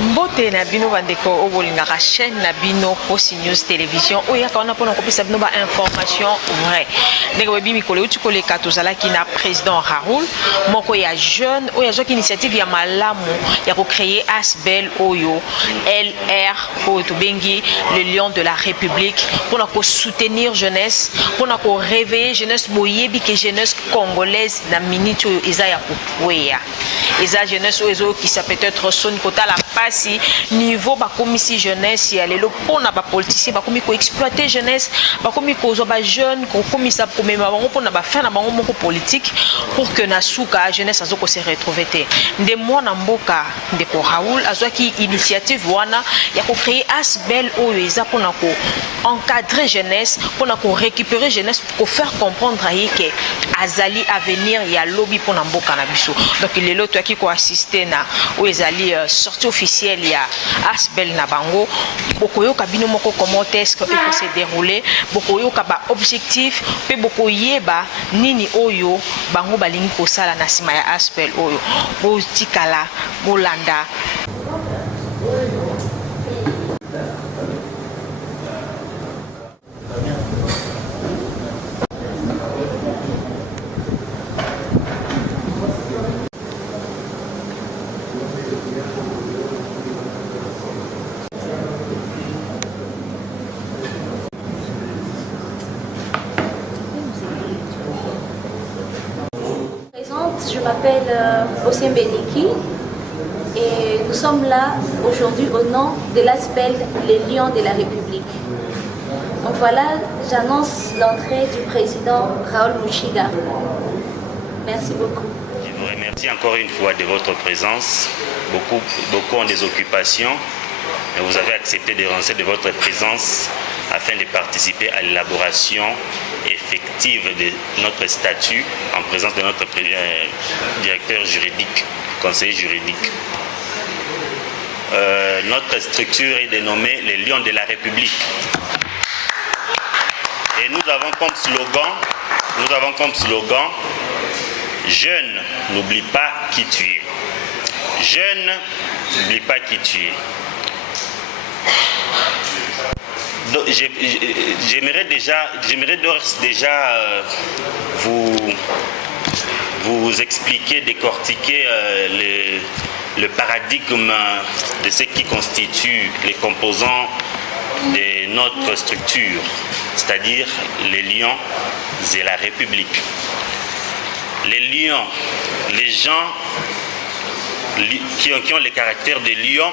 Mbote na bino bandeko obolingaka chaîne na bino Posi News Télévision oyaka wana pona kopesa bino ba information vrai ndenge webi mikolo uti koleka tozalaki na président Raoul moko ya jeune oyo azwaki initiative ya malamu ya ko créer Asbel oyo LR oyo tobengi le lion de la République pona ko soutenir jeunesse pona ko réveiller jeunesse boyebi que jeunesse congolaise na minute oyo eza ya kopweya eza jeunesse oyo qui ça peut-être son kota la pasi niveau ba commission jeunesse ya lelo pona ba politicien ba komi ko exploiter jeunesse ba komi ko zo ba jeune ko komisa ko mema bango pona ba faire na bango moko politique pour que na suka jeunesse azoko se retrouver te nde mwana mboka nde ko Raoul azwaki initiative wana ya ko créer Asbel oyo eza pona ko encadrer jeunesse pona ko récupérer jeunesse ko faire comprendre que azali avenir ya lobby pona mboka na biso donc lelo to ki ko assister na oyo ezali sortie officielle ya Asbel na bango bokoyoka bino moko comment est-ce que peut se dérouler bokoyoka ba objectif pe bokoyeba nini oyo bango balingi kosala na sima ya Asbel oyo botikala bolanda. Je m'appelle Osiem Beniki et nous sommes là aujourd'hui au nom de l'Asbel, les Lions de la République. Donc voilà, j'annonce l'entrée du président Raoul Mouchiga. Merci beaucoup. Je vous remercie encore une fois de votre présence. Beaucoup ont des occupations, mais vous avez accepté de renoncer de votre présence afin de participer à l'élaboration effective de notre statut en présence de notre directeur juridique, conseiller juridique. Notre structure est dénommée les Lions de la République. Et nous avons comme slogan, jeune, n'oublie pas qui tu es. Jeune, n'oublie pas qui tu es. J'aimerais déjà vous expliquer, décortiquer le paradigme de ce qui constitue les composants de notre structure, c'est-à-dire les lions et la République. Les lions, les gens qui ont le caractère de lions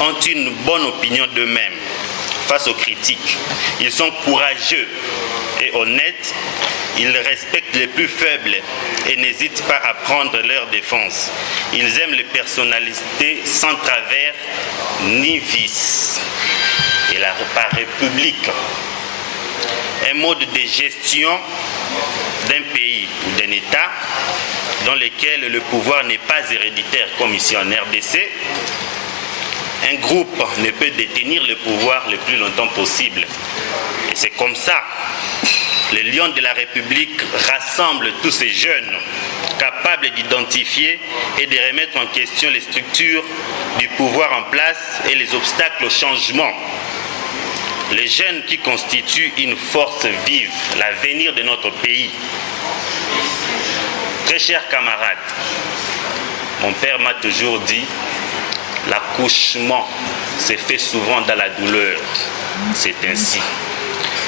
ont une bonne opinion d'eux-mêmes face aux critiques. Ils sont courageux et honnêtes, ils respectent les plus faibles et n'hésitent pas à prendre leur défense. Ils aiment les personnalités sans travers ni vice. Et par République, un mode de gestion d'un pays ou d'un État dans lequel le pouvoir n'est pas héréditaire comme ici en RDC. Un groupe ne peut détenir le pouvoir le plus longtemps possible. Et c'est comme ça. Les Lions de la République rassemblent tous ces jeunes capables d'identifier et de remettre en question les structures du pouvoir en place et les obstacles au changement. Les jeunes qui constituent une force vive, l'avenir de notre pays. Très chers camarades, mon père m'a toujours dit, l'accouchement se fait souvent dans la douleur. C'est ainsi.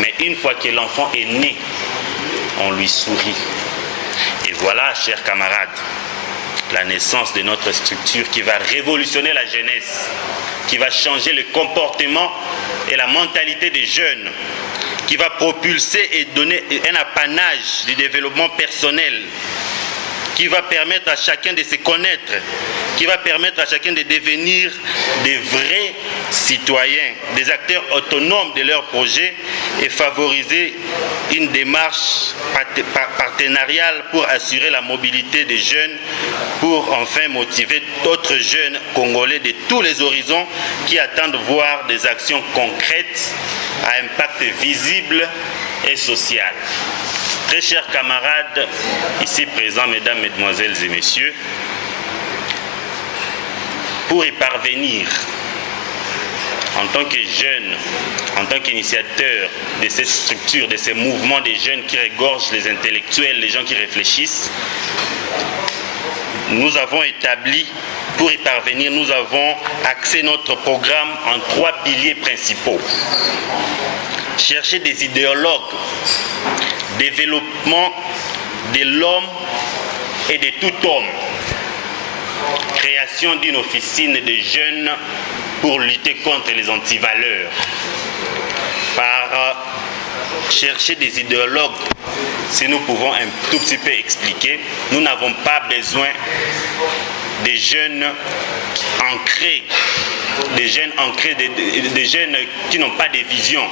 Mais une fois que l'enfant est né, on lui sourit. Et voilà, chers camarades, la naissance de notre structure qui va révolutionner la jeunesse, qui va changer le comportement et la mentalité des jeunes, qui va propulser et donner un apanage du développement personnel, qui va permettre à chacun de se connaître, qui va permettre à chacun de devenir des vrais citoyens, des acteurs autonomes de leurs projets et favoriser une démarche partenariale pour assurer la mobilité des jeunes, pour enfin motiver d'autres jeunes congolais de tous les horizons qui attendent voir des actions concrètes à impact visible et social. Très chers camarades, ici présents, mesdames, mesdemoiselles et messieurs, pour y parvenir, en tant que jeunes, en tant qu'initiateurs de cette structure, de ces mouvements des jeunes qui regorgent les intellectuels, les gens qui réfléchissent, nous avons établi, pour y parvenir, nous avons axé notre programme en 3 piliers principaux. Chercher des idéologues, développement de l'homme et de tout homme, création d'une officine de jeunes pour lutter contre les antivaleurs. Par chercher des idéologues, si nous pouvons un tout petit peu expliquer, nous n'avons pas besoin des jeunes ancrés, des jeunes qui n'ont pas de vision,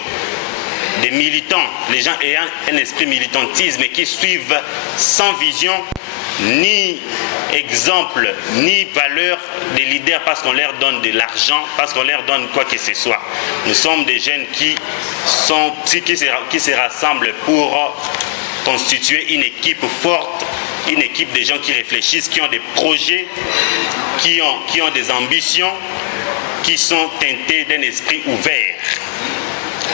des militants, les gens ayant un esprit militantisme et qui suivent sans vision ni exemple, ni valeur des leaders parce qu'on leur donne de l'argent, parce qu'on leur donne quoi que ce soit. Nous sommes des jeunes qui se rassemblent pour constituer une équipe forte, une équipe de gens qui réfléchissent, qui ont des projets, qui ont des ambitions, qui sont teintés d'un esprit ouvert.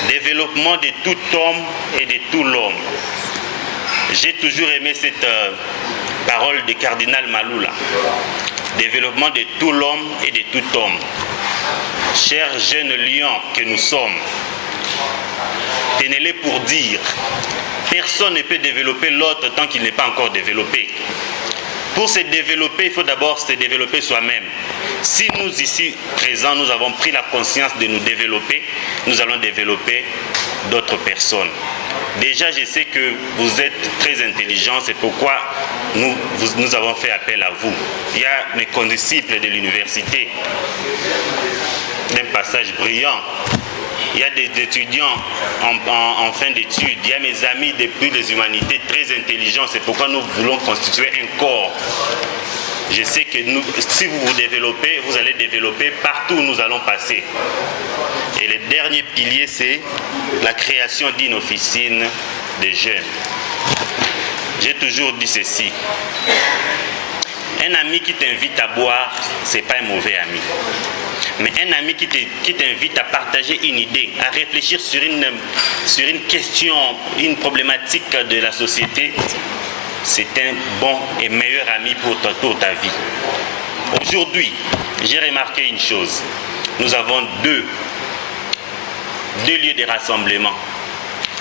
Développement de tout homme et de tout l'homme. J'ai toujours aimé cette parole du cardinal Maloula. Développement de tout l'homme et de tout homme. Chers jeunes lions que nous sommes, tenez-les pour dire, personne ne peut développer l'autre tant qu'il n'est pas encore développé. Pour se développer, il faut d'abord se développer soi-même. Si nous ici présents, nous avons pris la conscience de nous développer, nous allons développer d'autres personnes. Déjà, je sais que vous êtes très intelligents, c'est pourquoi nous avons fait appel à vous. Il y a mes condisciples de l'université, d'un passage brillant. Il y a des étudiants en fin d'études. Il y a mes amis depuis les humanités très intelligents. C'est pourquoi nous voulons constituer un corps. Je sais que si vous vous développez, vous allez développer partout où nous allons passer. Et le dernier pilier, c'est la création d'une officine des jeunes. J'ai toujours dit ceci. Un ami qui t'invite à boire, ce n'est pas un mauvais ami. Mais un ami qui t'invite à partager une idée, à réfléchir sur une question, une problématique de la société, c'est un bon et meilleur ami pour ta vie. Aujourd'hui, j'ai remarqué une chose. Nous avons deux lieux de rassemblement.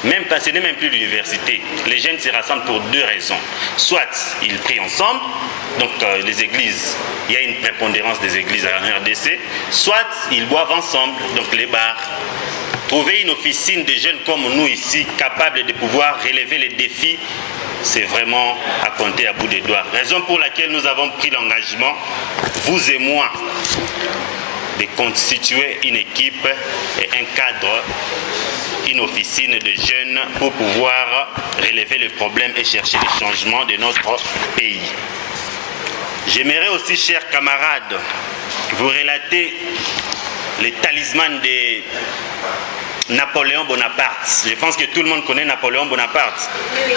Même pas, ce n'est même plus l'université. Les jeunes se rassemblent pour 2 raisons. Soit ils prient ensemble, donc les églises, il y a une prépondérance des églises en RDC, soit ils boivent ensemble, donc les bars. Trouver une officine de jeunes comme nous ici, capables de pouvoir relever les défis, c'est vraiment à compter à bout des doigts. Raison pour laquelle nous avons pris l'engagement, vous et moi, de constituer une équipe et un cadre, une officine de jeunes pour pouvoir relever les problèmes et chercher les changements de notre pays. J'aimerais aussi, chers camarades, vous relater les talismans de Napoléon Bonaparte. Je pense que tout le monde connaît Napoléon Bonaparte. Oui.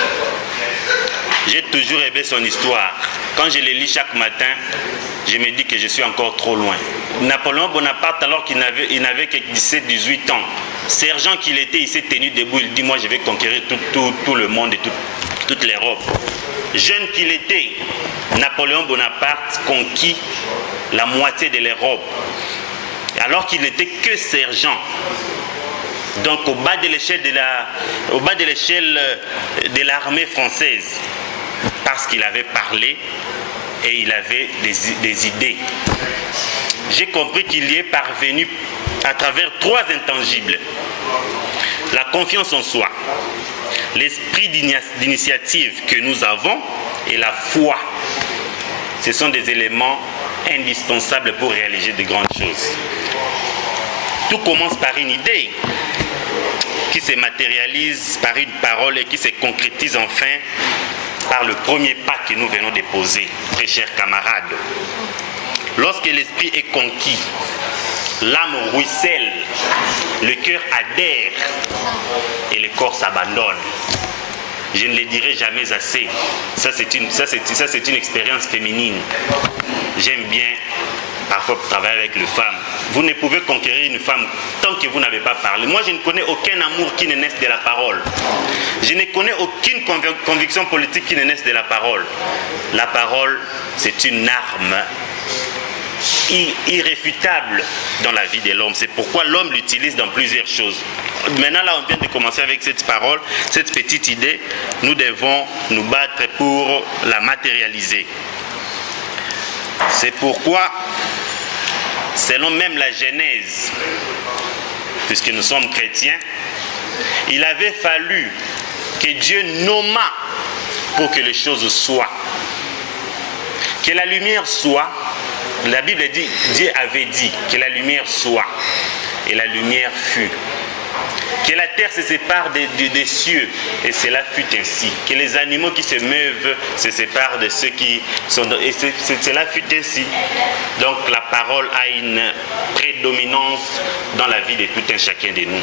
J'ai toujours aimé son histoire. Quand je le lis chaque matin, je me dis que je suis encore trop loin. Napoléon Bonaparte, alors qu'il n'avait que 17-18 ans, sergent qu'il était, il s'est tenu debout, il dit, moi je vais conquérir tout le monde et toute l'Europe. Jeune qu'il était, Napoléon Bonaparte conquit la moitié de l'Europe, alors qu'il n'était que sergent. Donc au bas de l'échelle de l'armée française, parce qu'il avait parlé et il avait des idées. J'ai compris qu'il y est parvenu à travers 3 intangibles. La confiance en soi, l'esprit d'initiative que nous avons et la foi. Ce sont des éléments indispensables pour réaliser de grandes choses. Tout commence par une idée qui se matérialise par une parole et qui se concrétise enfin par le premier pas que nous venons de poser, très chers camarades. Lorsque l'esprit est conquis, l'âme ruisselle, le cœur adhère et le corps s'abandonne. Je ne le dirai jamais assez. Ça c'est une expérience féminine. J'aime bien parfois travailler avec les femmes. Vous ne pouvez conquérir une femme tant que vous n'avez pas parlé. Moi, je ne connais aucun amour qui ne naisse de la parole. Je ne connais aucune conviction politique qui ne naisse de la parole. La parole, c'est une arme irréfutable dans la vie de l'homme. C'est pourquoi l'homme l'utilise dans plusieurs choses. Maintenant, là, on vient de commencer avec cette parole, cette petite idée. Nous devons nous battre pour la matérialiser. C'est pourquoi, selon même la Genèse, puisque nous sommes chrétiens, il avait fallu que Dieu nomma pour que les choses soient. Que la lumière soit. La Bible dit, Dieu avait dit que la lumière soit, et la lumière fut. Que la terre se sépare des cieux, et cela fut ainsi. Que les animaux qui se meuvent se séparent de ceux qui sont... Et cela fut ainsi. Donc la parole a une prédominance dans la vie de tout un chacun de nous.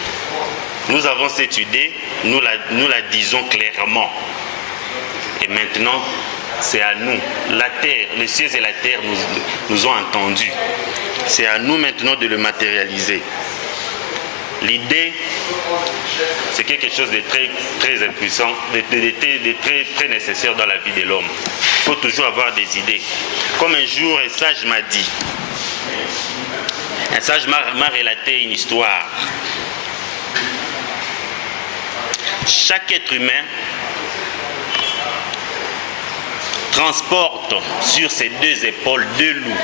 Nous avons cette idée, nous la disons clairement. Et maintenant, c'est à nous. La terre, les cieux et la terre nous ont entendus. C'est à nous maintenant de le matérialiser. L'idée, c'est quelque chose de très, très impuissant, de très nécessaire dans la vie de l'homme. Il faut toujours avoir des idées. Comme un jour, un sage m'a dit, un sage m'a relaté une histoire. Chaque être humain transporte sur ses deux épaules deux loups.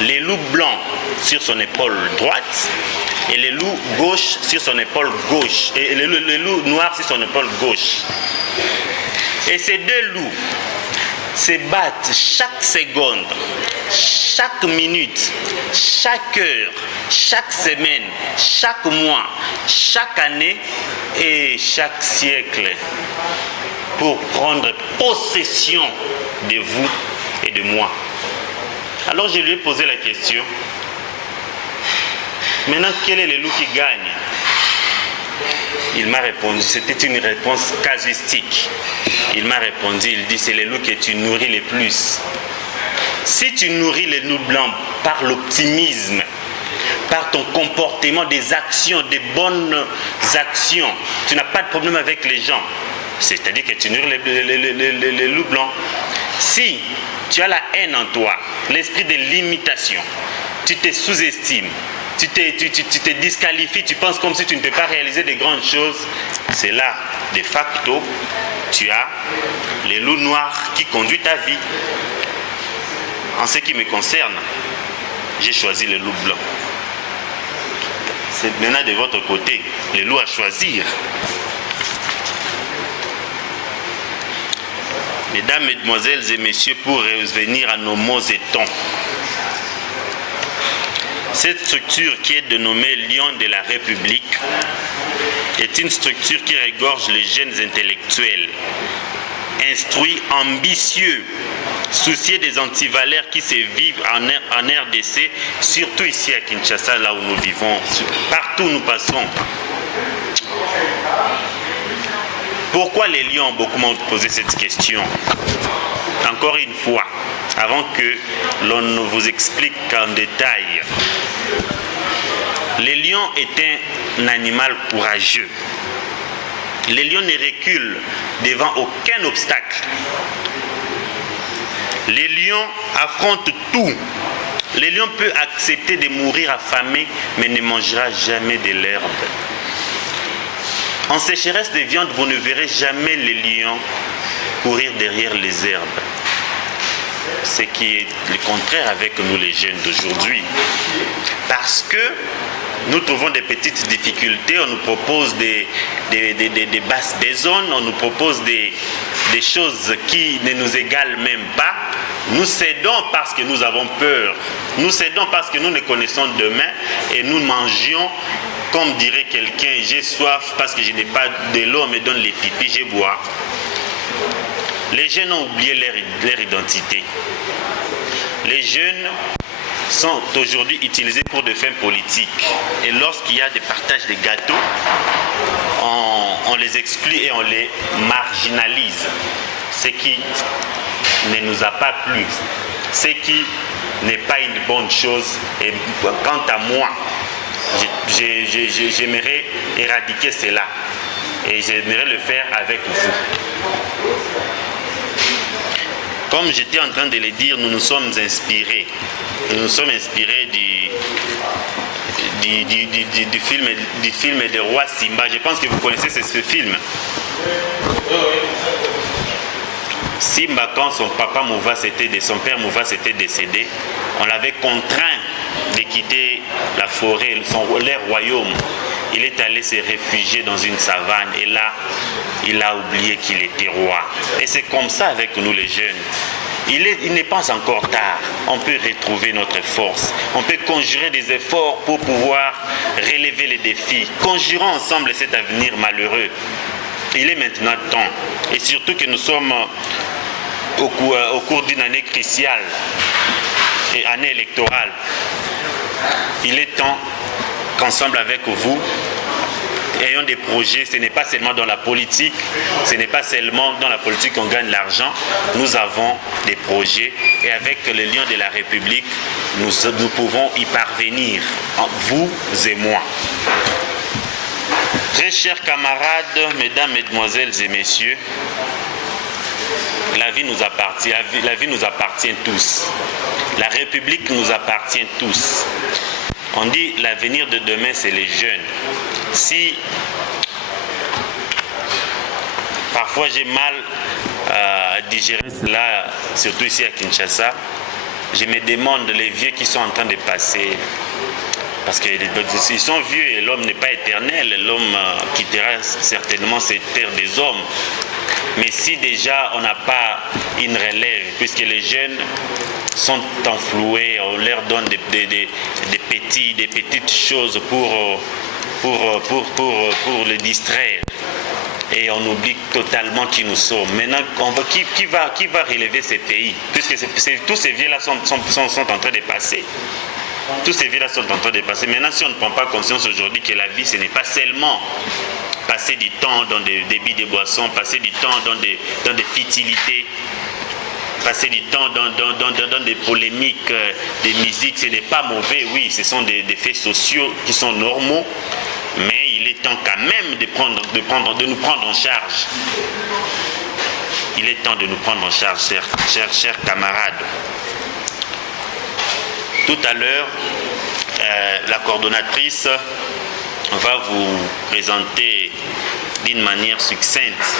Les loups blancs sur son épaule droite et les loups gauche sur son épaule gauche et les loups noirs sur son épaule gauche. Et ces deux loups se battent chaque seconde, chaque minute, chaque heure, chaque semaine, chaque mois, chaque année et chaque siècle pour prendre possession de vous et de moi. Alors je lui ai posé la question, maintenant quel est le loup qui gagne? Il m'a répondu, c'était une réponse casuistique. Il m'a répondu, il dit c'est le loup que tu nourris le plus. Si tu nourris les loups blancs par l'optimisme, par ton comportement, des actions, des bonnes actions, tu n'as pas de problème avec les gens. C'est-à-dire que tu nourris les loups blancs. Si tu as la haine en toi, l'esprit de l'imitation, tu te sous-estimes, tu te disqualifies, tu penses comme si tu ne peux pas réaliser de grandes choses, c'est là, de facto, tu as les loups noirs qui conduisent ta vie. En ce qui me concerne, j'ai choisi le loup blanc. C'est maintenant de votre côté, les loups à choisir. Mesdames, Mesdemoiselles et Messieurs, pour revenir à nos mots et tons, cette structure qui est dénommée Lion de la République est une structure qui regorge les jeunes intellectuels, instruits, ambitieux, souciés des antivaleurs qui se vivent en RDC, surtout ici à Kinshasa, là où nous vivons, partout où nous passons. Pourquoi les lions? Beaucoup m'ont posé cette question. Encore une fois, avant que l'on ne vous explique en détail. Les lions est un animal courageux. Les lions ne reculent devant aucun obstacle. Les lions affrontent tout. Les lions peuvent accepter de mourir affamés, mais ne mangera jamais de l'herbe. En sécheresse de viande, vous ne verrez jamais les lions courir derrière les herbes. Ce qui est le contraire avec nous les jeunes d'aujourd'hui. Parce que nous trouvons des petites difficultés, on nous propose des basses zones, on nous propose des choses qui ne nous égalent même pas. Nous cédons parce que nous avons peur. Nous cédons parce que nous ne connaissons demain et nous mangions. Comme dirait quelqu'un, j'ai soif parce que je n'ai pas de l'eau, on me donne les pipis, je bois. Les jeunes ont oublié leur identité. Les jeunes sont aujourd'hui utilisés pour des fins politiques. Et lorsqu'il y a des partages de gâteaux, on les exclut et on les marginalise. Ce qui ne nous a pas plu, ce qui n'est pas une bonne chose. Et quant à moi, j'aimerais éradiquer cela et j'aimerais le faire avec vous. Comme j'étais en train de le dire, nous nous sommes inspirés. Nous nous sommes inspirés du film de Roi Simba. Je pense que vous connaissez ce film. Simba, quand son père Mouva s'était décédé, on l'avait contraint de quitter la forêt, leur royaume. Il est allé se réfugier dans une savane et là, il a oublié qu'il était roi. Et c'est comme ça avec nous les jeunes. Il n'est pas encore tard. On peut retrouver notre force. On peut conjurer des efforts pour pouvoir relever les défis. Conjurons ensemble cet avenir malheureux. Il est maintenant temps. Et surtout que nous sommes au cours d'une année cruciale et année électorale. Il est temps qu'ensemble avec vous, ayons des projets. Ce n'est pas seulement dans la politique, ce n'est pas seulement dans la politique qu'on gagne l'argent. Nous avons des projets et avec le lion de la République, nous pouvons y parvenir, vous et moi. Très chers camarades, mesdames, mesdemoiselles et messieurs, la vie nous appartient tous. La République nous appartient tous. On dit l'avenir de demain, c'est les jeunes. Si parfois j'ai mal à digérer cela, surtout ici à Kinshasa, je me demande les vieux qui sont en train de passer. Parce qu'ils sont vieux et l'homme n'est pas éternel. L'homme quittera certainement cette terre des hommes. Mais si déjà on n'a pas une relève, puisque les jeunes sont enfloués, on leur donne des petites choses pour les distraire. Et on oublie totalement qui nous sommes. Maintenant, qui va relever ces pays? Puisque tous ces vieux-là sont en train de passer. Tous ces vies-là sont en train de passer. Maintenant, si on ne prend pas conscience aujourd'hui que la vie, ce n'est pas seulement passer du temps dans des débits de boissons, passer du temps dans des futilités, passer du temps dans des polémiques, des musiques, ce n'est pas mauvais, oui, ce sont des faits sociaux qui sont normaux, mais il est temps quand même de nous prendre en charge. Il est temps de nous prendre en charge, chers camarades. Tout à l'heure, la coordonnatrice va vous présenter d'une manière succincte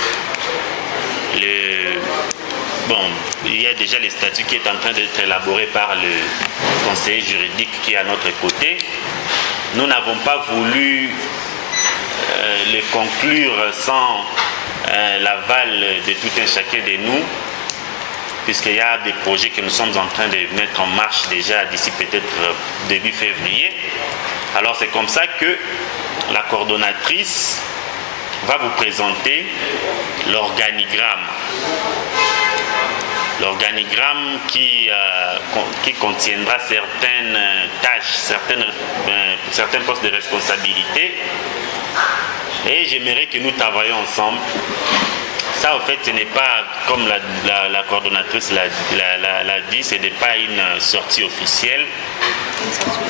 il y a déjà le statut qui est en train d'être élaboré par le conseiller juridique qui est à notre côté. Nous n'avons pas voulu le conclure sans l'aval de tout un chacun de nous, puisqu'il y a des projets que nous sommes en train de mettre en marche déjà d'ici peut-être début février. Alors c'est comme ça que la coordonnatrice va vous présenter l'organigramme. L'organigramme qui contiendra certaines tâches, certains postes de responsabilité. Et j'aimerais que nous travaillions ensemble. Ça, en fait, ce n'est pas, comme la coordonnatrice l'a dit, ce n'est pas une sortie officielle.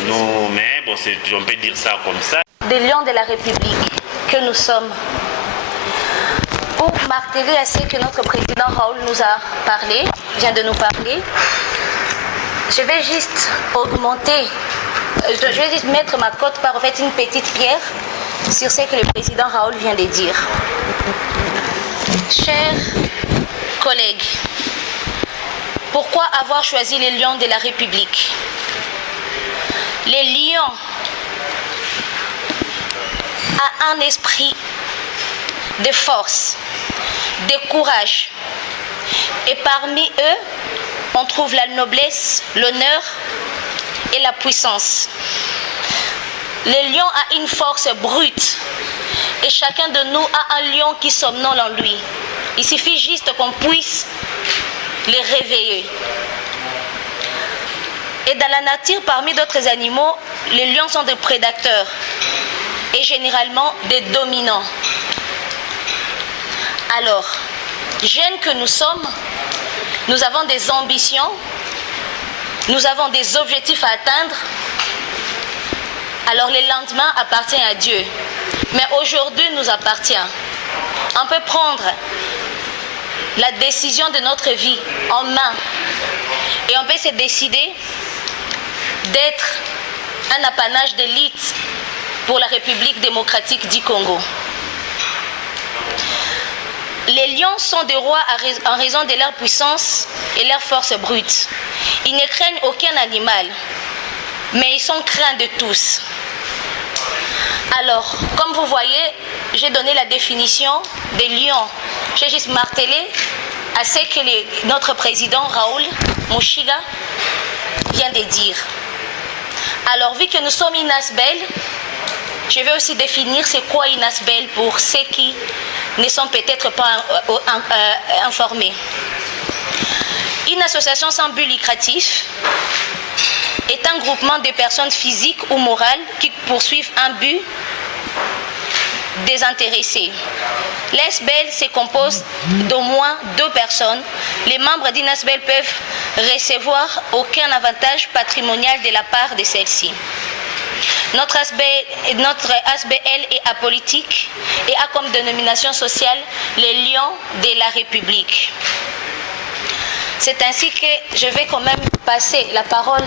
Non, mais bon, on peut dire ça comme ça. Des lions de la République que nous sommes, pour marteler à ce que notre président Raoul nous a parlé, vient de nous parler, je vais juste mettre ma cote par en fait une petite pierre sur ce que le président Raoul vient de dire. Chers collègues, pourquoi avoir choisi les lions de la République? Les lions ont un esprit de force, de courage. Et parmi eux, on trouve la noblesse, l'honneur et la puissance. Le lion a une force brute. Et chacun de nous a un lion qui somnole en lui. Il suffit juste qu'on puisse les réveiller. Et dans la nature, parmi d'autres animaux, les lions sont des prédateurs et généralement des dominants. Alors, jeunes que nous sommes, nous avons des ambitions, nous avons des objectifs à atteindre, alors le lendemain appartient à Dieu. Mais aujourd'hui nous appartient. On peut prendre la décision de notre vie en main et on peut se décider d'être un apanage d'élite pour la République démocratique du Congo. Les lions sont des rois en raison de leur puissance et leur force brute. Ils ne craignent aucun animal, mais ils sont craints de tous. Alors, comme vous voyez, j'ai donné la définition des lions. J'ai juste martelé à ce que notre président Raoul Mushiga vient de dire. Alors, vu que nous sommes INASBEL, je vais aussi définir c'est quoi INASBEL pour ceux qui ne sont peut-être pas informés. Une association sans but lucratif est un groupement de personnes physiques ou morales qui poursuivent un but désintéressé. L'INASBEL se compose d'au moins 2 personnes. Les membres d'INASBEL peuvent recevoir aucun avantage patrimonial de la part de celle-ci. Notre ASBL est apolitique et a comme dénomination sociale les Lions de la République. C'est ainsi que je vais quand même passer la parole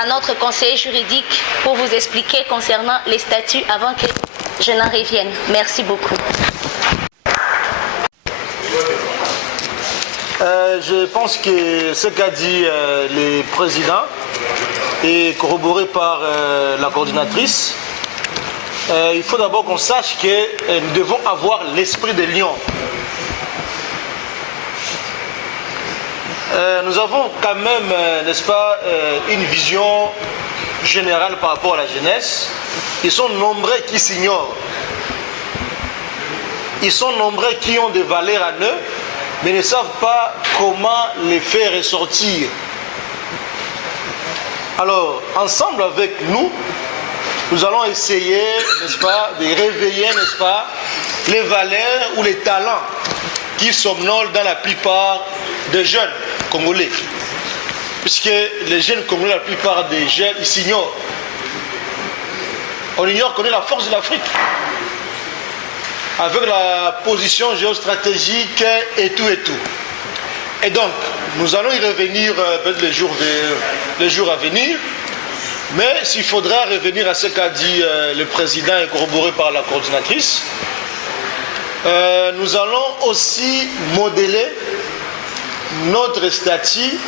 à notre conseiller juridique pour vous expliquer concernant les statuts avant que je n'en revienne. Merci beaucoup. Je pense que ce qu'a dit le président est corroboré par la coordinatrice. Il faut d'abord qu'on sache que nous devons avoir l'esprit des lions. Nous avons quand même, n'est-ce pas, une vision générale par rapport à la jeunesse. Ils sont nombreux qui s'ignorent. Ils sont nombreux qui ont des valeurs en eux, mais ne savent pas comment les faire ressortir. Alors, ensemble avec nous, nous allons essayer, n'est-ce pas, de réveiller, n'est-ce pas, les valeurs ou les talents qui somnolent dans la plupart des jeunes Congolais. Puisque les jeunes Congolais, la plupart des jeunes, ils s'ignorent. On ignore qu'on est la force de l'Afrique. Avec la position géostratégique et tout et tout. Et donc, nous allons y revenir peut-être les jours à venir. Mais s'il faudra revenir à ce qu'a dit le président et corroboré par la coordinatrice, nous allons aussi modeler notre statut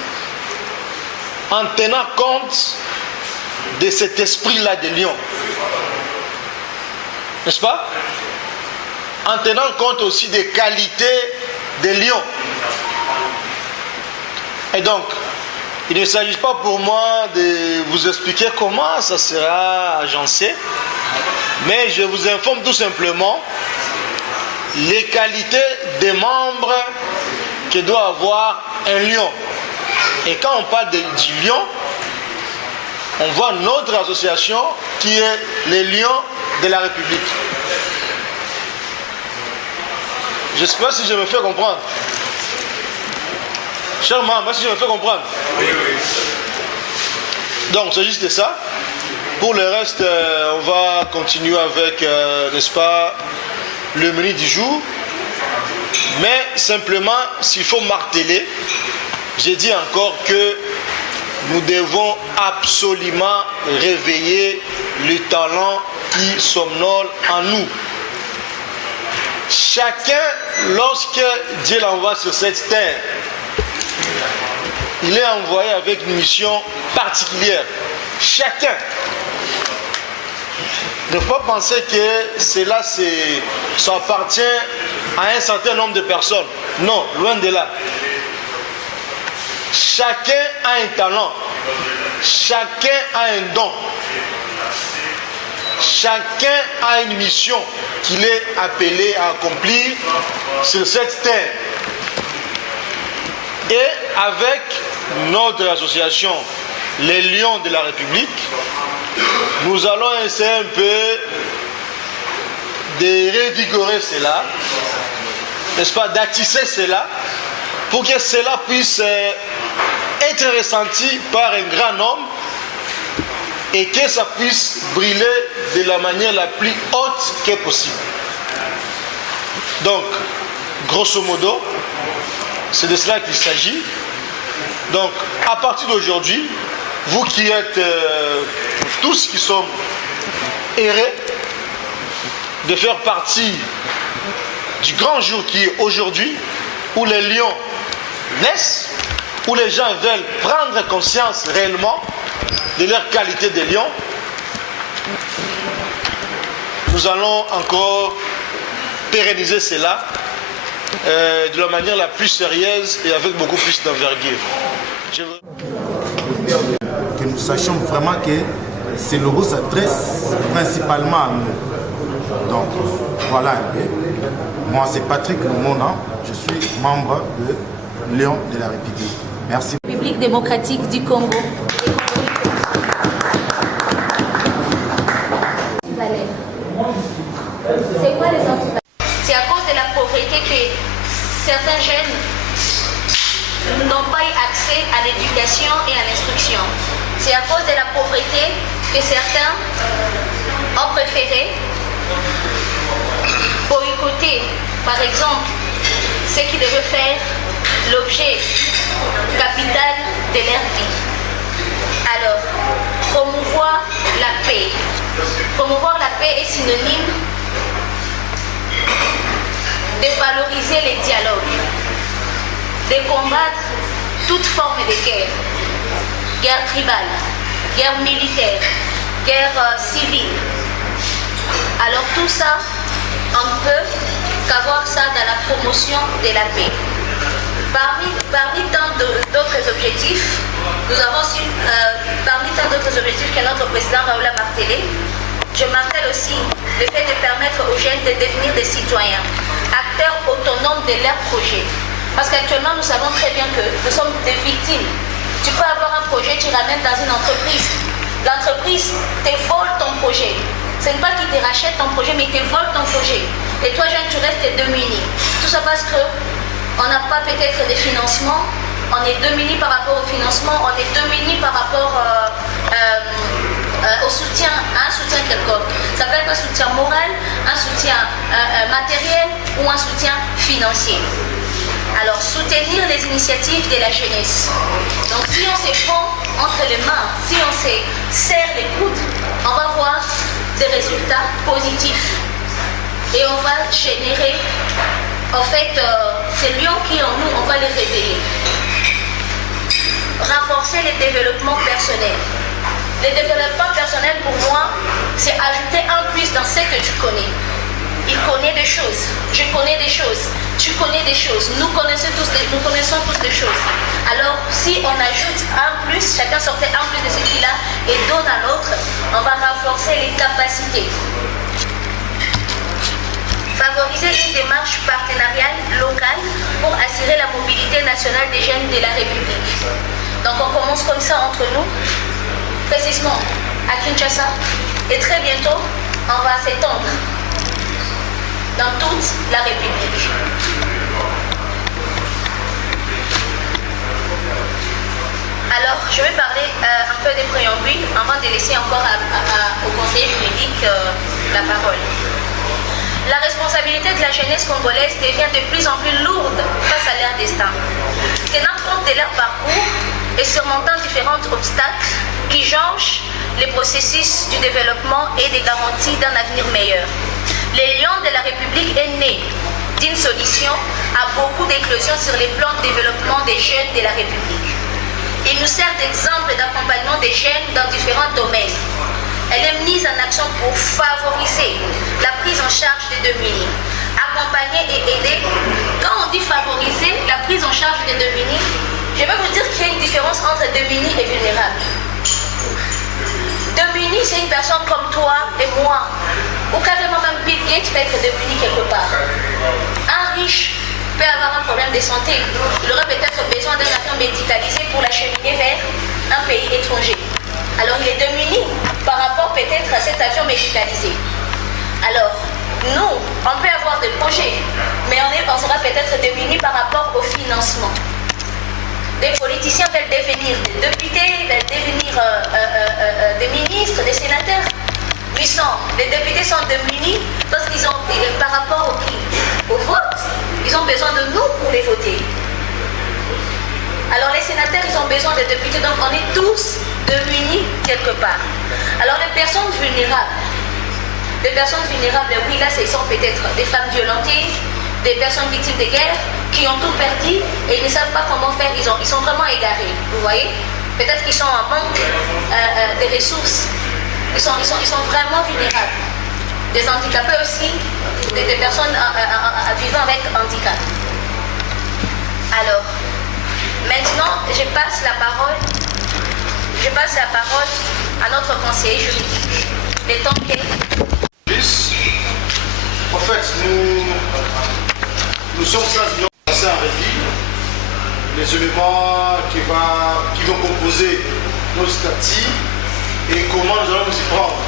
en tenant compte de cet esprit-là de lion. N'est-ce pas? En tenant compte aussi des qualités des lions. Et donc, il ne s'agit pas pour moi de vous expliquer comment ça sera agencé, mais je vous informe tout simplement les qualités des membres que doit avoir un lion. Et quand on parle du lion, on voit notre association qui est les Lions de la République. Je ne sais pas si je me fais comprendre. Cher membre, si je me fais comprendre. Oui, oui. Donc, c'est juste ça. Pour le reste, on va continuer avec, n'est-ce pas, le menu du jour. Mais simplement, s'il faut marteler, j'ai dit encore que nous devons absolument réveiller le talent qui somnole en nous. Chacun, lorsque Dieu l'envoie sur cette terre, il est envoyé avec une mission particulière. Chacun. Ne faut pas penser que cela ça appartient à un certain nombre de personnes. Non, loin de là. Chacun a un talent. Chacun a un don. Chacun a une mission qu'il est appelé à accomplir sur cette terre. Et avec notre association, les Lions de la République, nous allons essayer un peu de revigorer cela, n'est-ce pas, d'attisser cela, pour que cela puisse être ressenti par un grand nombre et que ça puisse briller de la manière la plus haute que possible. Donc, grosso modo, c'est de cela qu'il s'agit. Donc, à partir d'aujourd'hui, vous qui êtes tous qui sont heureux de faire partie du grand jour qui est aujourd'hui, où les lions naissent, où les gens veulent prendre conscience réellement de leur qualité de lion, nous allons encore pérenniser cela de la manière la plus sérieuse et avec beaucoup plus d'envergure. Que nous sachions vraiment que ce logo s'adresse principalement à nous. Donc voilà un peu. Moi c'est Patrick Lumona, je suis membre de Lion de la République. Merci. République démocratique du Congo. C'est quoi les antipathies? C'est à cause de la pauvreté que certains jeunes n'ont pas eu accès à l'éducation et à l'instruction. C'est à cause de la pauvreté que certains ont préféré boycotter, par exemple, ce qui devait faire l'objet capital de leur vie. Alors, promouvoir la paix. Promouvoir la paix est synonyme de valoriser les dialogues, de combattre toute forme de guerre, guerre tribale, guerre militaire, guerre civile. Alors tout ça, on ne peut qu'avoir ça dans la promotion de la paix. Parmi tant d'autres objectifs, nous avons aussi, parmi tant d'autres objectifs que notre président Raoul a martelé, je martèle aussi le fait de permettre aux jeunes de devenir des citoyens, acteurs autonomes de leurs projets. Parce qu'actuellement, nous savons très bien que nous sommes des victimes. Tu peux avoir un projet, tu l'amènes dans une entreprise. L'entreprise te vole ton projet. Ce n'est pas qu'il te rachète ton projet, mais il te vole ton projet. Et toi, jeune, tu restes démuni. Tout ça parce qu'on n'a pas peut-être des financements. On est démunis par rapport au financement, on est démunis par rapport au soutien, à un soutien quelconque. Ça peut être un soutien moral, un soutien matériel ou un soutien financier. Alors, soutenir les initiatives de la jeunesse. Donc, si on se prend entre les mains, si on se serre les coudes, on va voir des résultats positifs. Et on va générer, en fait, ces lions qui en nous, on va les réveiller. Renforcer le développement personnel. Le développement personnel, pour moi, c'est ajouter un plus dans ce que tu connais. Il connaît des choses, je connais des choses, tu connais des choses, nous connaissons tous des choses. Alors, si on ajoute un plus, chacun sortait un plus de ce qu'il a et donne à l'autre, on va renforcer les capacités. Favoriser une démarche partenariale locale pour assurer la mobilité nationale des jeunes de la République. Donc on commence comme ça entre nous, précisément à Kinshasa, et très bientôt on va s'étendre dans toute la République. Alors, je vais parler un peu des préambules avant de laisser encore au conseiller juridique la parole. La responsabilité de la jeunesse congolaise devient de plus en plus lourde face à leur destin. Tenant compte de leur parcours et surmontant différents obstacles qui jonchent les processus du développement et des garanties d'un avenir meilleur. Les Lions de la République est né d'une solution à beaucoup d'éclosions sur les plans de développement des jeunes de la République. Il nous sert d'exemple d'accompagnement des jeunes dans différents domaines. Elle est mise en action pour favoriser la prise en charge des démunis, accompagner et aider. Quand on dit favoriser la prise en charge des démunis, je vais vous dire qu'il y a une différence entre démunis et vulnérables. Démuni, c'est une personne comme toi et moi, ou carrément même Bill Gates peut être démuni quelque part. Un riche peut avoir un problème de santé. Il aurait peut-être besoin d'un avion médicalisé pour l'acheminer vers un pays étranger. Alors il est démuni par rapport peut-être à cet avion médicalisé. Alors, nous, on peut avoir des projets, mais on sera peut-être démunis par rapport au financement. Des politiciens veulent devenir des députés, veulent devenir des ministres, des sénateurs. Les députés sont démunis parce qu'ils ont, par rapport au vote, ils ont besoin de nous pour les voter. Alors les sénateurs, ils ont besoin des députés, donc on est tous démunis quelque part. Alors les personnes vulnérables, oui, là, ce sont peut-être des femmes violentées, des personnes victimes de guerre qui ont tout perdu et ils ne savent pas comment faire. Ils sont vraiment égarés, vous voyez. Peut-être qu'ils sont en manque de ressources. Ils sont vraiment vulnérables. Des handicapés aussi, des personnes vivant avec handicap. Alors, maintenant, je passe la parole à notre conseiller juridique. Le temps qu'est. En fait, nous sommes assez en revue les éléments qui vont composer nos statuts et comment nous allons nous y prendre.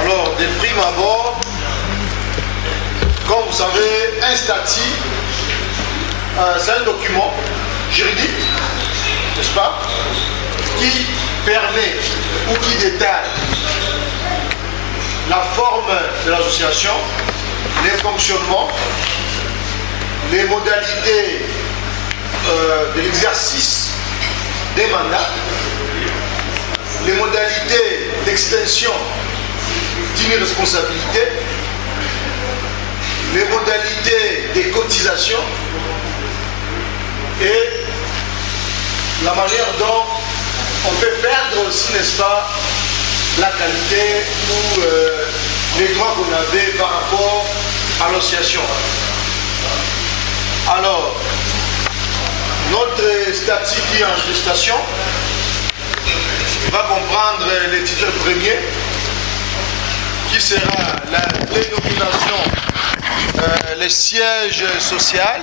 Alors, de prime abord, comme vous savez, un statut, c'est un document juridique, n'est-ce pas, qui permet ou qui détaille la forme de l'association, les fonctionnements, les modalités de l'exercice des mandats, les modalités d'extension d'une responsabilité, les modalités des cotisations et la manière dont on peut perdre aussi, n'est-ce pas, la qualité ou les droits qu'on avait par rapport à l'association. Alors, notre statut qui est en gestation va comprendre les titres premiers, qui sera la dénomination, le siège social,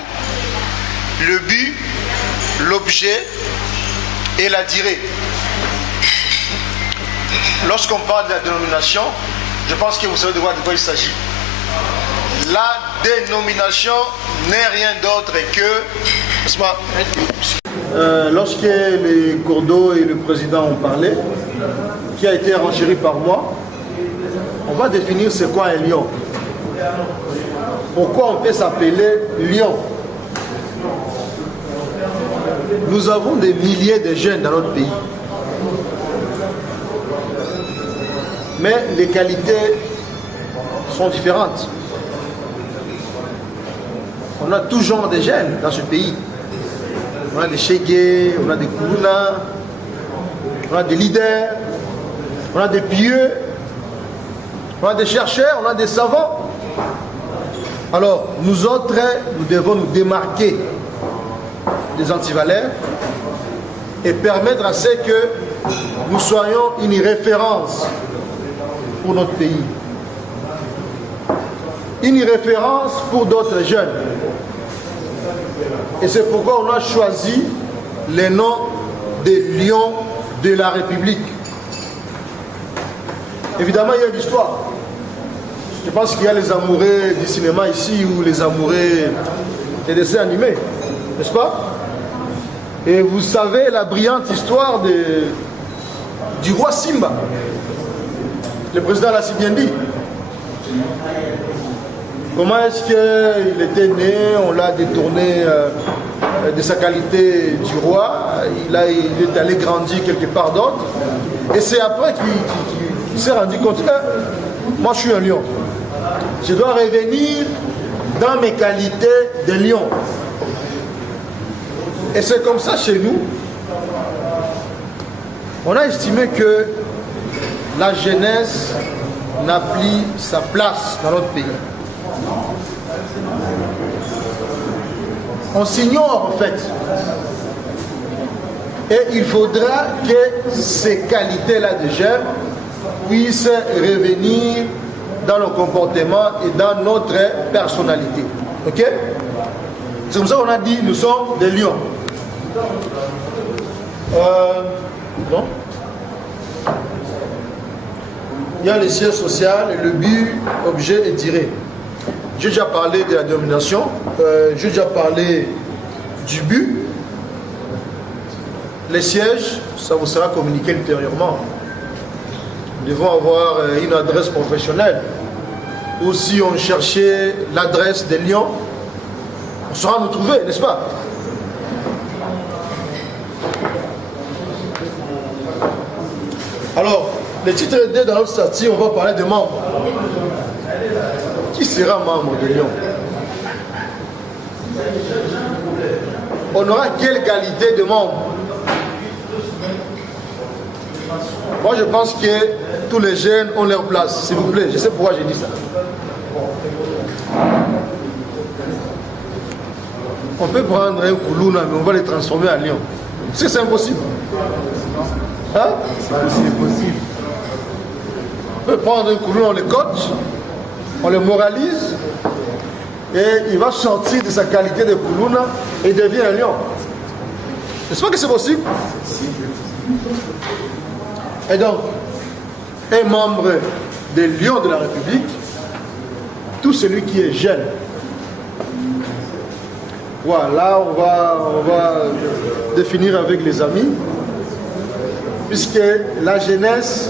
le but, l'objet et la durée. Lorsqu'on parle de la dénomination, je pense que vous savez de quoi il s'agit. La dénomination n'est rien d'autre que... Lorsque les cours d'eau et le président ont parlé, qui a été renchéri par moi, on va définir c'est quoi un lion. Pourquoi on peut s'appeler lion? Nous avons des milliers de jeunes dans notre pays. Mais les qualités sont différentes. On a tout genre de jeunes dans ce pays. On a des chégués, on a des kourounas, on a des leaders, on a des pieux, on a des chercheurs, on a des savants. Alors, nous autres, nous devons nous démarquer des antivaleurs et permettre à ce que nous soyons une référence pour notre pays. Une référence pour d'autres jeunes. Et c'est pourquoi on a choisi les noms des lions de la République. Évidemment, il y a une histoire. Je pense qu'il y a les amoureux du cinéma ici ou les amoureux des dessins animés, n'est-ce pas? Et vous savez la brillante histoire du roi Simba. Le président l'a si bien dit. Comment est-ce qu'il était né? On l'a détourné de sa qualité du roi. Il est allé grandir quelque part d'autre. Et c'est après qu'il s'est rendu compte que moi je suis un lion. Je dois revenir dans mes qualités de lion. Et c'est comme ça chez nous. On a estimé que la jeunesse n'a plus sa place dans notre pays. On s'ignore en fait. Et il faudra que ces qualités-là de jeunes puissent revenir dans nos comportements et dans notre personnalité. Ok? C'est comme ça qu'on a dit nous sommes des lions. Non? Il y a le siège social, le but, objet et durée. J'ai déjà parlé de la dénomination, j'ai déjà parlé du but. Les sièges, ça vous sera communiqué ultérieurement. Nous devons avoir une adresse professionnelle. Ou si on cherchait l'adresse des lions, on saura nous trouver, n'est-ce pas? Alors, le titre D dans notre statut, on va parler de membres. Qui sera membre de Lyon? On aura quelle qualité de membre? Moi, je pense que tous les jeunes ont leur place, s'il vous plaît. Je sais pourquoi j'ai dit ça. On peut prendre un Koulouna, mais on va les transformer en Lyon. C'est impossible. Hein? C'est possible. On peut prendre un Koulouna, on le coach, on le moralise, et il va sortir de sa qualité de Koulouna et devient un lion. N'est-ce pas que c'est possible? Et donc, un membre des Lions de la République, tout celui qui est jeune. Voilà, on va définir avec les amis, puisque la jeunesse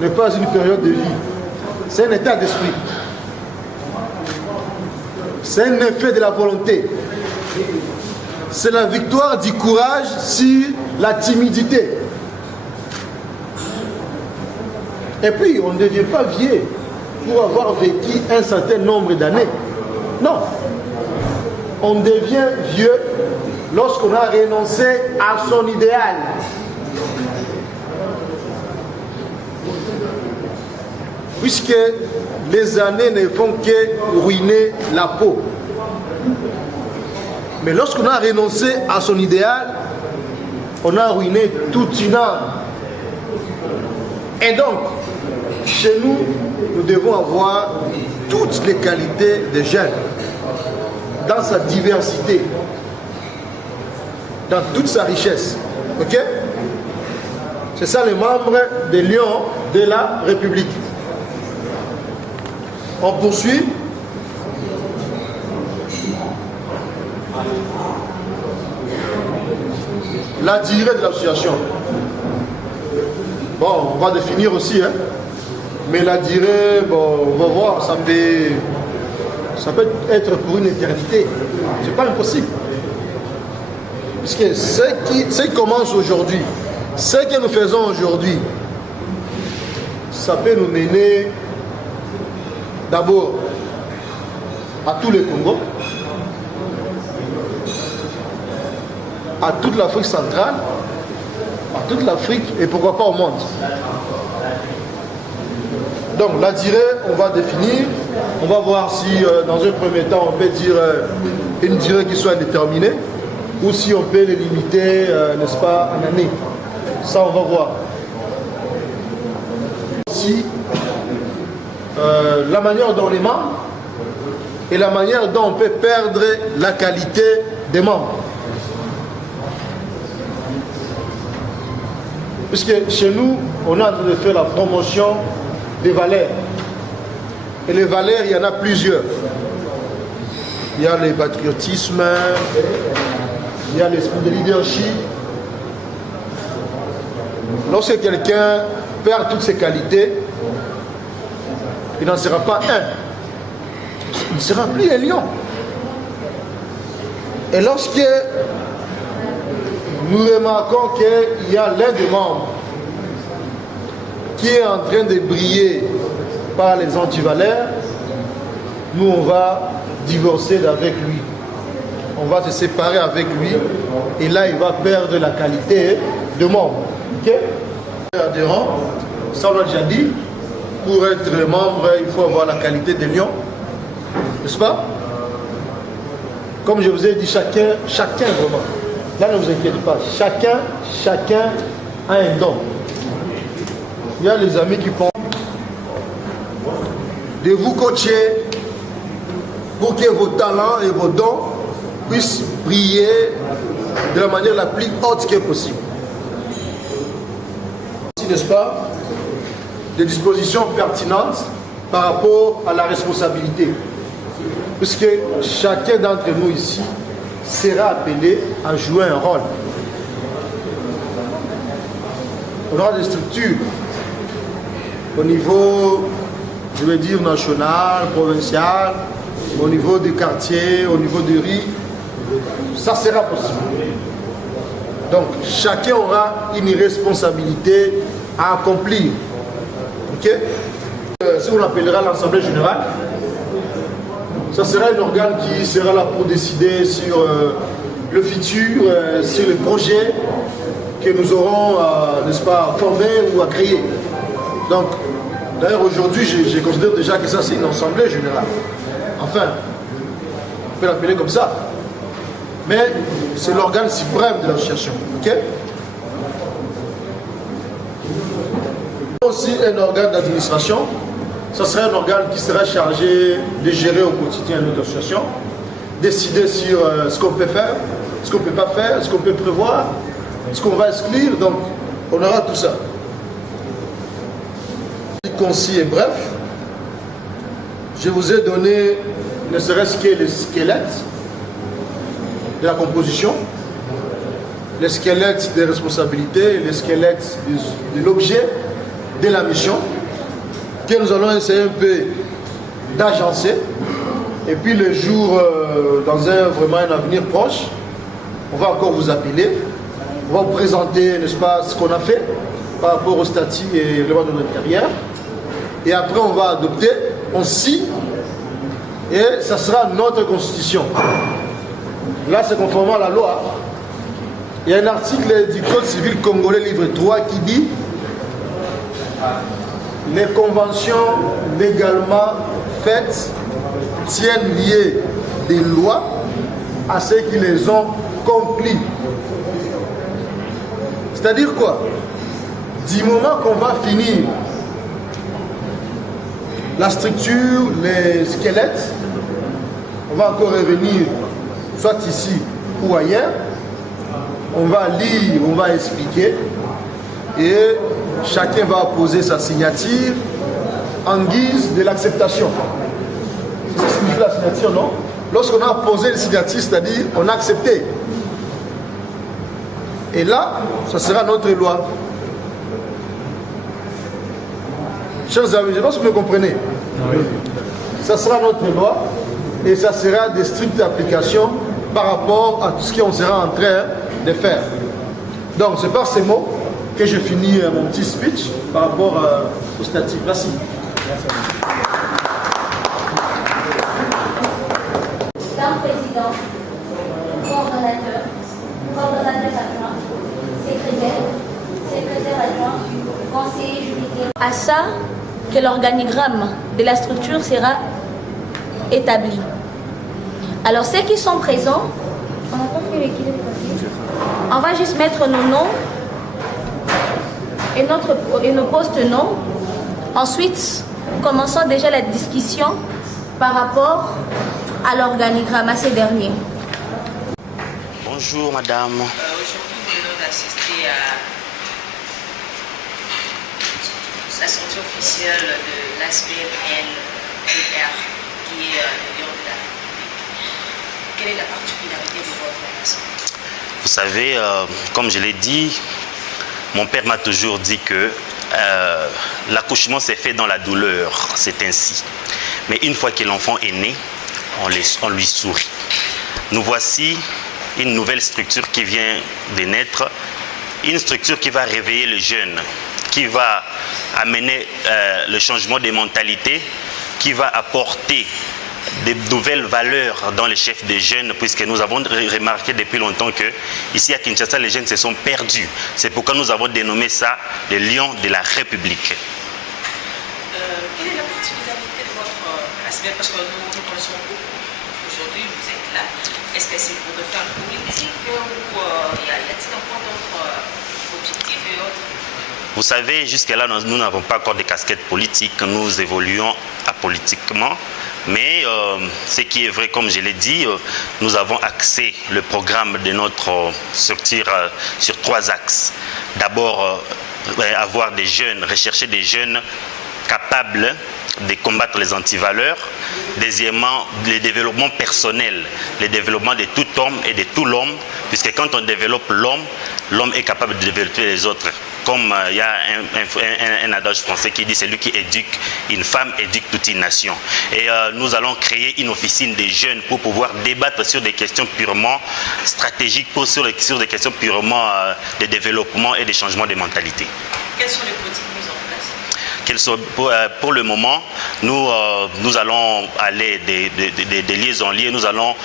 n'est pas une période de vie, c'est un état d'esprit. C'est un effet de la volonté. C'est la victoire du courage sur la timidité. Et puis, on ne devient pas vieux pour avoir vécu un certain nombre d'années. Non. On devient vieux lorsqu'on a renoncé à son idéal. Puisque les années ne font que ruiner la peau. Mais lorsqu'on a renoncé à son idéal, on a ruiné toute une âme. Et donc, chez nous, nous devons avoir toutes les qualités des jeunes, dans sa diversité, dans toute sa richesse. Ok? C'est ça les membres des Lions de la République. On poursuit. La durée de l'association. Bon, on va définir aussi, hein. Mais la durée, bon, on va voir, ça peut être pour une éternité. C'est pas impossible. Puisque ce qui commence aujourd'hui, ce que nous faisons aujourd'hui, ça peut nous mener d'abord à tous les Congos, à toute l'Afrique centrale, à toute l'Afrique et pourquoi pas au monde. Donc la durée, on va définir, on va voir si dans un premier temps on peut dire une durée qui soit indéterminée ou si on peut les limiter, n'est-ce pas, en année. Ça on va voir. Aussi, la manière dont les membres et la manière dont on peut perdre la qualité des membres. Puisque chez nous, on a de faire la promotion des valeurs. Et les valeurs, il y en a plusieurs. Il y a le patriotisme, il y a l'esprit de leadership. Lorsque quelqu'un perd toutes ses qualités, il n'en sera pas un. Il ne sera plus un lion. Et lorsque nous remarquons qu'il y a l'un des membres qui est en train de briller par les antivaleurs, nous on va divorcer avec lui. On va se séparer avec lui et là il va perdre la qualité de membre. Ok? Adhérent, ça on l'a déjà dit, pour être membre il faut avoir la qualité de lion, n'est-ce pas? Comme je vous ai dit, chacun vraiment. Là ne vous inquiétez pas, chacun a un don. Il y a les amis qui pensent de vous coacher pour que vos talents et vos dons puissent briller de la manière la plus haute que possible. N'est-ce pas, des dispositions pertinentes par rapport à la responsabilité. puisque chacun d'entre nous ici sera appelé à jouer un rôle. On aura des structures au niveau, je vais dire, national, provincial, au niveau des quartiers, au niveau du riz. Ça sera possible. Donc, chacun aura une responsabilité à accomplir. Ok? Si on appellera l'Assemblée générale, ça sera un organe qui sera là pour décider sur le futur, sur les projets que nous aurons, n'est-ce pas, formés ou à créer. Donc, d'ailleurs, aujourd'hui, je considère déjà que ça, c'est une Assemblée générale. Enfin, on peut l'appeler comme ça. Mais c'est l'organe suprême de l'association. Ok? Aussi un organe d'administration. Ce sera un organe qui sera chargé de gérer au quotidien notre association, décider sur ce qu'on peut faire, ce qu'on ne peut pas faire, ce qu'on peut prévoir, ce qu'on va exclure. Donc, on aura tout ça. Concis et bref, je vous ai donné ne serait-ce que le squelette de la composition, le squelette des responsabilités, le squelette de l'objet de la mission, que nous allons essayer un peu d'agencer. Et puis le jour, dans vraiment un avenir proche, on va encore vous appeler, on va vous présenter, n'est-ce pas, ce qu'on a fait par rapport au statut et le droit de notre carrière. Et après, on va adopter, on signe, et ça sera notre constitution. Là, c'est conformément à la loi. Il y a un article du Code civil congolais, livre 3, qui dit « Les conventions légalement faites tiennent liées des lois à ceux qui les ont conclues. » C'est-à-dire quoi? Du moment qu'on va finir la structure, les squelettes, on va encore revenir, soit ici ou ailleurs, on va lire, on va expliquer, et chacun va poser sa signature en guise de l'acceptation. C'est ça que signifie la signature, non? Lorsqu'on a posé une signature, c'est-à-dire on a accepté. Et là, ça sera notre loi. Chers amis, je pense que vous me comprenez. Oui. Ça sera notre loi et ça sera des strictes applications par rapport à tout ce qu'on sera en train de faire. Donc, c'est par ces mots que je finis mon petit speech par rapport au statut. Merci. Président, coordonnateur adjoint, secrétaire adjoint, conseiller judiciaire. À ça que l'organigramme de la structure sera établi. Alors ceux qui sont présents, on n'a pas fait l'équilibre de papier. On va juste mettre nos noms et nos post-noms. Ensuite, commençons déjà la discussion par rapport à l'organigramme, à ces derniers. Bonjour madame. Aujourd'hui, nous venons d'assister à la sortie officielle de l'ASPLR, qui est le Lion de la République. Quelle est la particularité de votre nation? Vous savez, comme je l'ai dit, mon père m'a toujours dit que l'accouchement s'est fait dans la douleur, c'est ainsi. Mais une fois que l'enfant est né, on lui sourit. Nous voici une nouvelle structure qui vient de naître, une structure qui va réveiller les jeunes, qui va amener le changement des mentalités, qui va apporter de nouvelles valeurs dans les chefs des jeunes, puisque nous avons remarqué depuis longtemps que ici à Kinshasa, les jeunes se sont perdus. C'est pourquoi nous avons dénommé ça les Lions de la République. Quelle est la particularité de votre aspect? Parce que nous connaissons beaucoup. Aujourd'hui, vous êtes là. Est-ce que c'est pour faire politique ou y a-t-il encore d'autres objectifs et autres? Vous savez, jusque-là, nous n'avons pas encore de casquettes politiques. Nous évoluons apolitiquement. Mais ce qui est vrai, comme je l'ai dit, nous avons axé le programme de notre structure sur 3 axes. D'abord, avoir des jeunes, rechercher des jeunes capables de combattre les antivaleurs. Deuxièmement, le développement personnel, le développement de tout homme et de tout l'homme, puisque quand on développe l'homme, l'homme est capable de développer les autres. Comme il y a un adage français qui dit « celui qui éduque une femme éduque toute une nation ». Et nous allons créer une officine des jeunes pour pouvoir débattre sur des questions purement stratégiques, sur des questions purement de développement et de changement de mentalité. Quelles sont les politiques mises en place? Pour le moment, nous allons aller des liaisons liées, nous allons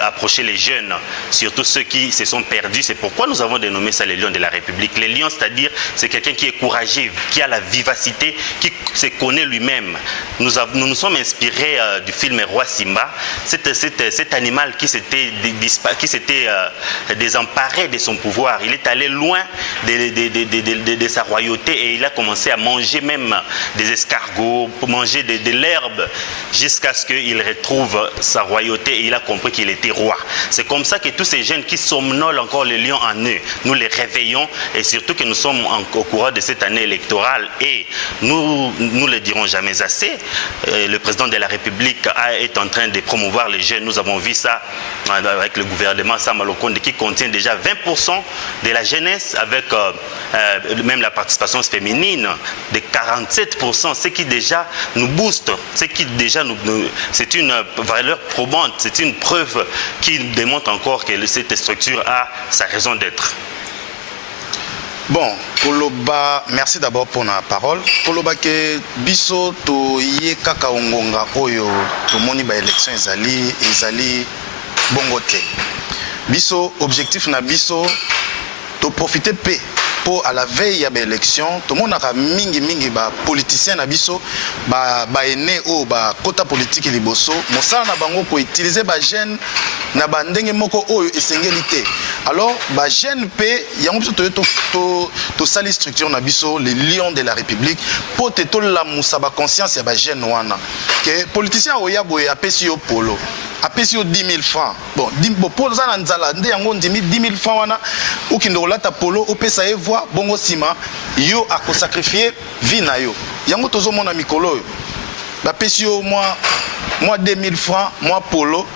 approcher les jeunes, surtout ceux qui se sont perdus. C'est pourquoi nous avons dénommé ça les lions de la République. Les lions, c'est-à-dire, c'est quelqu'un qui est courageux, qui a la vivacité, qui se connaît lui-même. Nous nous sommes inspirés du film Roi Simba, cet animal qui s'était désemparé de son pouvoir. Il est allé loin de sa royauté et il a commencé à manger même des escargots, pour manger de l'herbe, jusqu'à ce qu'il retrouve sa royauté et il a compris qu'il était roi. C'est comme ça que tous ces jeunes qui somnolent encore les lions en eux, nous les réveillons, et surtout que nous sommes au courant de cette année électorale et nous ne le dirons jamais assez. Le président de la République est en train de promouvoir les jeunes. Nous avons vu ça avec le gouvernement Sama Lokonde qui contient déjà 20% de la jeunesse, avec même la participation féminine de 47%, ce qui déjà nous booste, ce qui déjà c'est une valeur probante, c'est une preuve qui démontre encore que cette structure a sa raison d'être. Bon, Koloba, merci d'abord pour la parole. Koloba ke biso to ye kaka ongonga oyo to moni ba élection ezali bongote. Biso objectif na biso to profiter pe pour à la veille ya ba élection to monaka mingi ba politicien na biso ba ene o ba kota politique liboso mosala na bango ko utiliser ba jeune na ba ndenge moko oyo esengeli te. Alors ba jeune pe yango biso to sali structure na biso les lions de la République pour te to la musa ba conscience ya ba jeune wana que politicien oya boye apesi yo polo apesi yo 10 000 francs. Bon, pour ça nzala nde yango ndimi 10 000 francs wana ukindo olata polo opesa ye voix bongo sima yo ako sacrifier vie na yo. Yango tozo mona mikolo yo. Bapesi yo moi 2 000 francs, moi polo.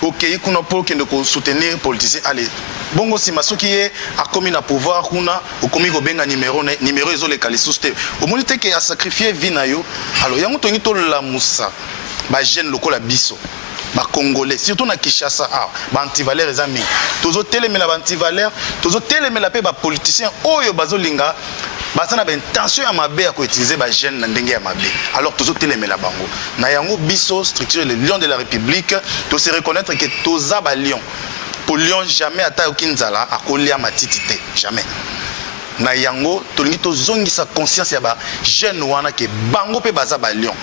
OK, kuna polo kende ko soutenir politicien allez. Bongo sima soki ye akomi na pouvoir kuna okomi ko benga numéro ezo le kalisouste. Au moins te ke a sacrifier vie na yo. Alors yango tongi to la musa. Ba jeune lokola biso. Ba Congolais, surtout na Kinshasa, ba antivaleur les amis. Tozo telemela ba antivaleur, tozo telemela pe ba politicien oyo bazolinga, basana ba intention ya mabe ya ko utiliser ba jeune na ndenge ya mabe. Alors tozo telemela bango. Na yango biso structure les lions de la République, to se reconnaître que toza ba lion. Pour lion jamais ata okinzala akolia matiti te, jamais. Na yango tolingi tozongisa conscience ya ba jeune wana ke bango pe baza ba lion.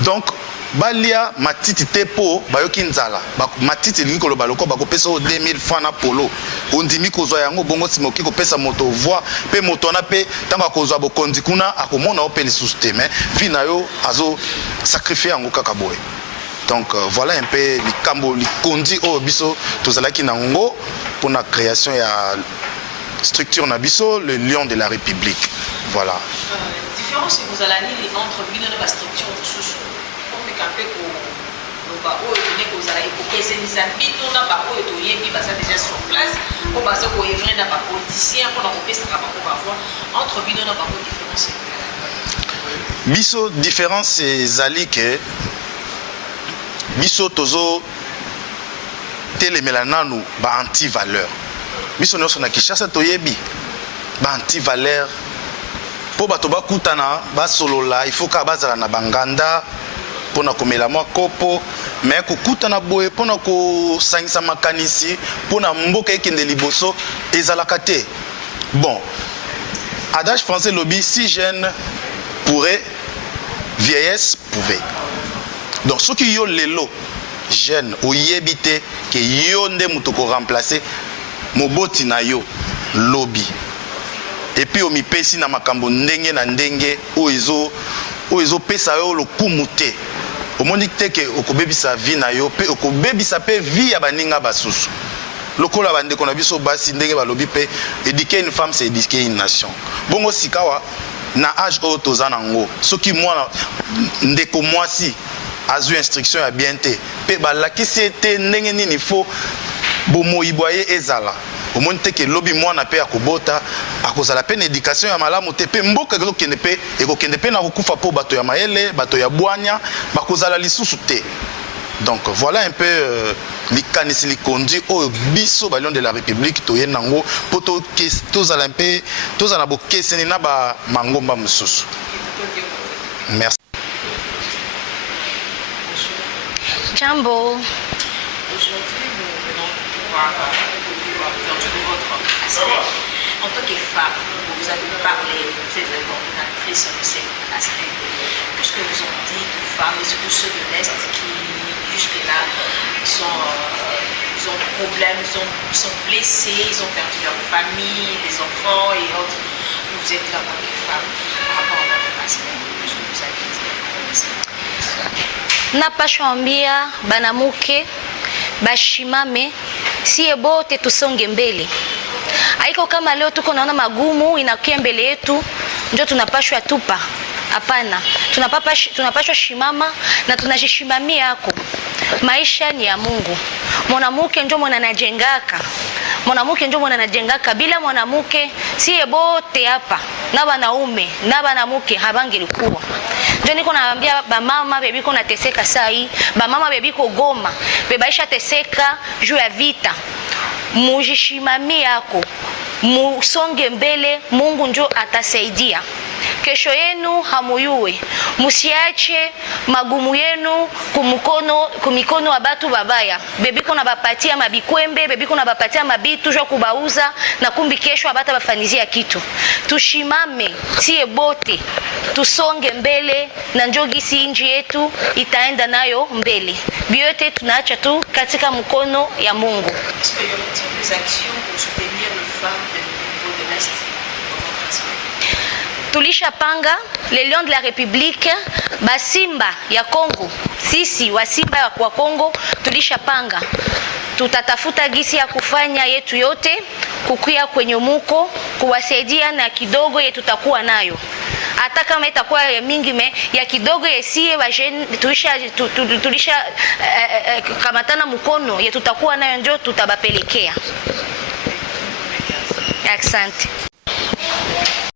Donc balia matiti te po bayoki nzala matiti lingi koloba loko bakopesa 2 000 francs na polo ondimi kozwa yango bongo simoki kopesa moto voix pe moto na pe tanga kozwa bokondi kuna akomona open système vi na yo azo sacrifier yango kaka boye. Donc voilà un peu likambo likondi o biso tozalaki nango pour la création ya structure na biso le lion de la République. Voilà. Différence que vous allez entre bino na structure sous campé ko ba oyo ne ko zala ko kesenisa bito na ba oyo to yebi basa déjà sur place ko basa ko evrer na ba politicien ko na ko pesa ka ba ko ba voir entre bino na ba ko différence biso différence ezali ke biso tozo telemela nanu ba anti valeur biso nyonso na Kinshasa to yebi ba anti valeur po bato bakutana basolola il faut ka bazala na banganda pona komela mwa kopo mais kokutana boye pona kosangisa makanisi pona mboka ekende liboso ezalaka te. Bon, adage français lobby si jeune pourrait vieillesse pouvait. Donc ce qui yo lelo jeune oyebi te ke yo nde muto ko remplacer moboti na yo lobby et puis omipesi na makambo ndenge na ndenge oizo pesa yo lokumu te. Omoni te ke okobebisa vie na yo pe okobebisa pe vie ya baninga basusu. Lokola bandeko na biso basi ndenge balobi pe éduquer une femme c'est éduquer une nation. Bongo sikawa na âge oyo toza nango soki mwana ndeko mwasi azwi instruction ya bien te pe balakisi ete ndenge nini fo bomoi boye ezala omoni te ke lobi mwana pe akobota akozala pe na éducation ya malamu te pe mboka ekokende pe na kokufa po bato ya mayele bato ya bwanya bakozala lisusu te. Donc voilà un peu likanisi likondi oyo biso ba Lion de la République toye nango po tozala un peu tozala bokeseni na ba mangomba mosusu. Merci. Jambo. Aujourd'hui, nous venons voir de votre aspect. En tant que femme, vous avez parlé très coordinatrice de cet aspect. Qu'est-ce que vous ont dit de femmes, et surtout ceux de l'Est qui, jusque-là, ont des problèmes, ils sont blessés, ils ont perdu leur famille, des enfants et autres. Vous êtes là pour les femmes par rapport à votre aspect. Qu'est-ce que vous avez dit? Napashambia banamuke bashimame siye bote tusonge mbele. Haiko kama leo tuko naona magumu inakia mbele yetu ndio tunapashwa tupa. Hapana, tunapashwa shimama na tunajishimamia yako. Maisha ni ya Mungu. Mwanamke ndio mwananajengaka. Mwanamke ndio mwananajengaka. Bila mwanamke siye bote hapa na wanaume na banamuke habangelikuwa. Ndio niko naambia ba mama bebiko nateseka sai, ba mama bebiko Goma, bebaisha teseka juu ya vita. Mujishimamia yako. Musonge mbele, Mungu ndio atasaidia. Kesho yenu hamuyue. Musiache magumu yenu kumikono wa batu babaya. Bebiko na bapatia mabikwembe, bebiko na bapatia mabitu jwa kubauza na kumbi kesho abata bafanizia kitu. Tushimame, tie bote, tusonge mbele na njogisi inji yetu itaenda nayo mbele. Biote tunaacha tu katika mkono ya Mungu. Est-ce qu'il y a des actions pour soutenir les femmes au niveau de l'Est? Tulisha panga les Lions de la République, basimba ya Kongo, sisi wa simba wa Kongo tulisha panga. Tutatafuta gisi ya kufanya yetu yote, kukuya kwenye muko, kuwasaidia na kidogo yetu tutakuwa nayo. Hata kama itakuwa mingi ya kidogo yesie wajeni tulisha kamatana mkono yetu tutakuwa nayo ndio tutabapelekea. Asante.